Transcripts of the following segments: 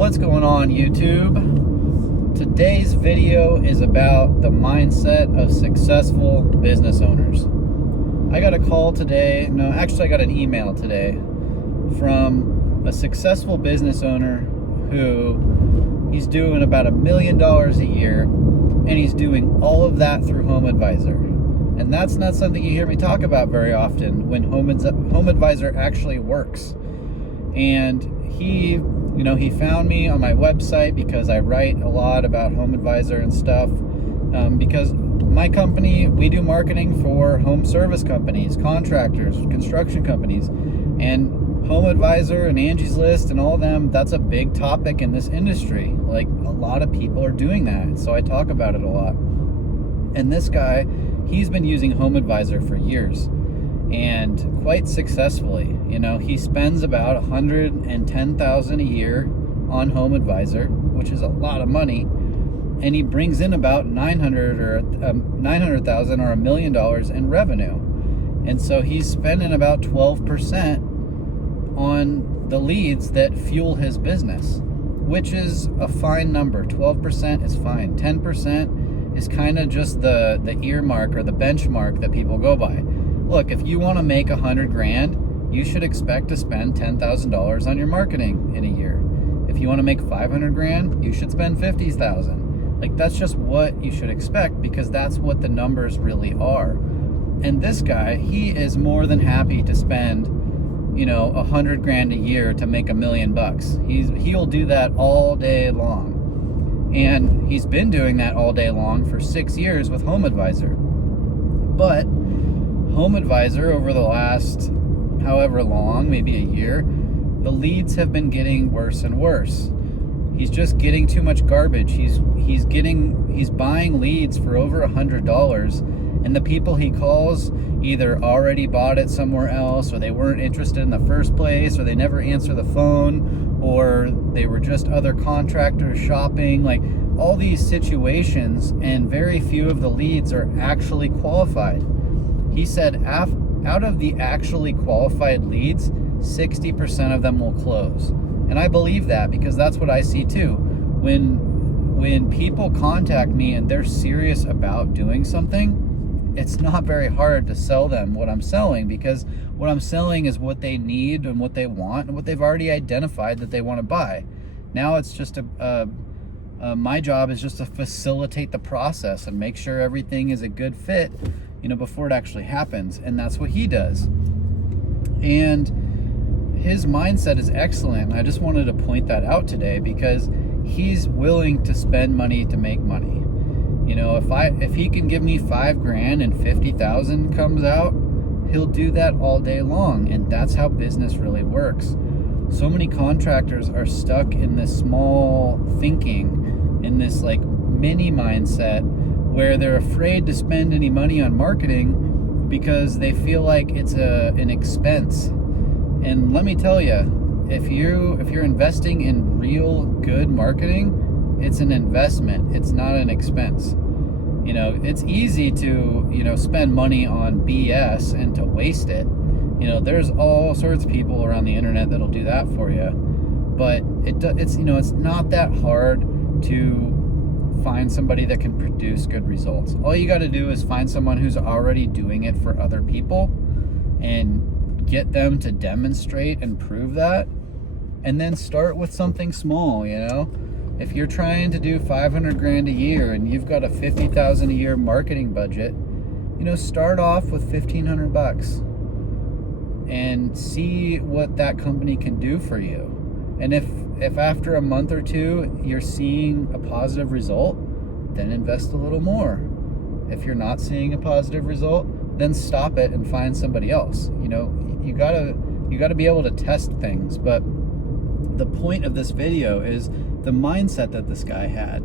What's going on, YouTube? Today's video is about the mindset of successful business owners. I got a call today, I got an email today from a successful business owner who he's doing about $1 million a year, and he's doing all of that through Home Advisor. And that's not something you hear me talk about very often when Home Advisor actually works. And he found me on my website because I write a lot about Home Advisor and stuff. Because my company, we do marketing for home service companies, contractors, construction companies, and Home Advisor and Angie's List and all of them, that's a big topic in this industry. Like, a lot of people are doing that, so I talk about it a lot. And this guy, he's been using Home Advisor for years, and quite successfully. He spends about $110,000 a year on Home Advisor, which is a lot of money, and he brings in about $900,000 or $1 million in revenue. And so he's spending about 12% on the leads that fuel his business, which is a fine number. 12% is fine. 10% is kind of just the earmark or the benchmark that people go by. Look, if you want to make $100,000, you should expect to spend $10,000 on your marketing in a year. If you want to make $500,000, you should spend $50,000. Like, that's just what you should expect, because that's what the numbers really are. And this guy, he is more than happy to spend, $100,000 a year to make $1 million. He'll do that all day long. And he's been doing that all day long for 6 years with Home Advisor. But Home Advisor, over the last however long, maybe a year, the leads have been getting worse and worse. He's just getting too much garbage. He's buying leads for over $100, and the people he calls either already bought it somewhere else, or they weren't interested in the first place, or they never answer the phone, or they were just other contractors shopping. Like, all these situations, and very few of the leads are actually qualified. He said out of the actually qualified leads, 60% of them will close. And I believe that, because that's what I see too. When people contact me and they're serious about doing something, it's not very hard to sell them what I'm selling, because what I'm selling is what they need and what they want and what they've already identified that they want to buy. Now it's just my job is just to facilitate the process and make sure everything is a good fit, before it actually happens. And that's what he does. And his mindset is excellent. I just wanted to point that out today, because he's willing to spend money to make money. If he can give me $5,000 and $50,000 comes out, he'll do that all day long. And that's how business really works. So many contractors are stuck in this small thinking, in this like mini mindset, where they're afraid to spend any money on marketing because they feel like it's an expense. And let me tell you, if you're investing in real good marketing, it's an investment. It's not an expense. It's easy to spend money on BS and to waste it. There's all sorts of people around the internet that'll do that for you. But it's not that hard to find somebody that can produce good results. All you got to do is find someone who's already doing it for other people and get them to demonstrate and prove that, and then start with something small. If you're trying to do $500,000 a year and you've got a $50,000 a year marketing budget, start off with $1,500 and see what that company can do for you. And if after a month or two you're seeing a positive result, then invest a little more. If you're not seeing a positive result, then stop it and find somebody else. You gotta be able to test things. But the point of this video is the mindset that this guy had.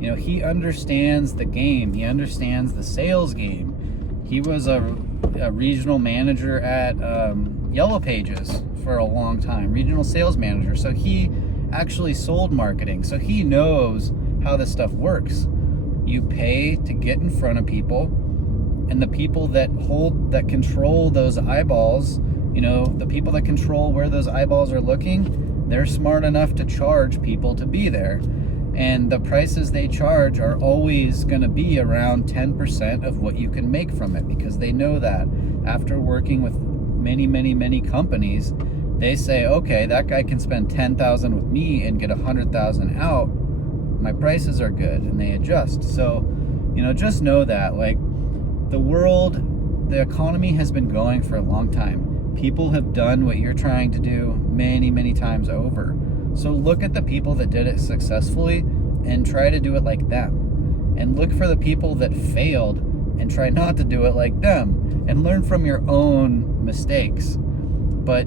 He understands the game. He understands the sales game. He was a regional manager at Yellow Pages for a long time, regional sales manager. So he actually sold marketing. So he knows how this stuff works. You pay to get in front of people, and the people that control those eyeballs, the people that control where those eyeballs are looking, they're smart enough to charge people to be there. And the prices they charge are always going to be around 10% of what you can make from it, because they know that after working with many companies, they say, okay, that guy can spend $10,000 with me and get $100,000 out. My prices are good, and they adjust. So, just know that, like, the economy has been going for a long time. People have done what you're trying to do many times over. So look at the people that did it successfully and try to do it like them. And look for the people that failed and try not to do it like them. And learn from your own mistakes. But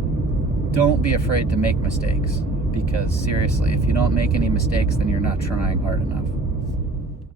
don't be afraid to make mistakes. Because seriously, if you don't make any mistakes, then you're not trying hard enough.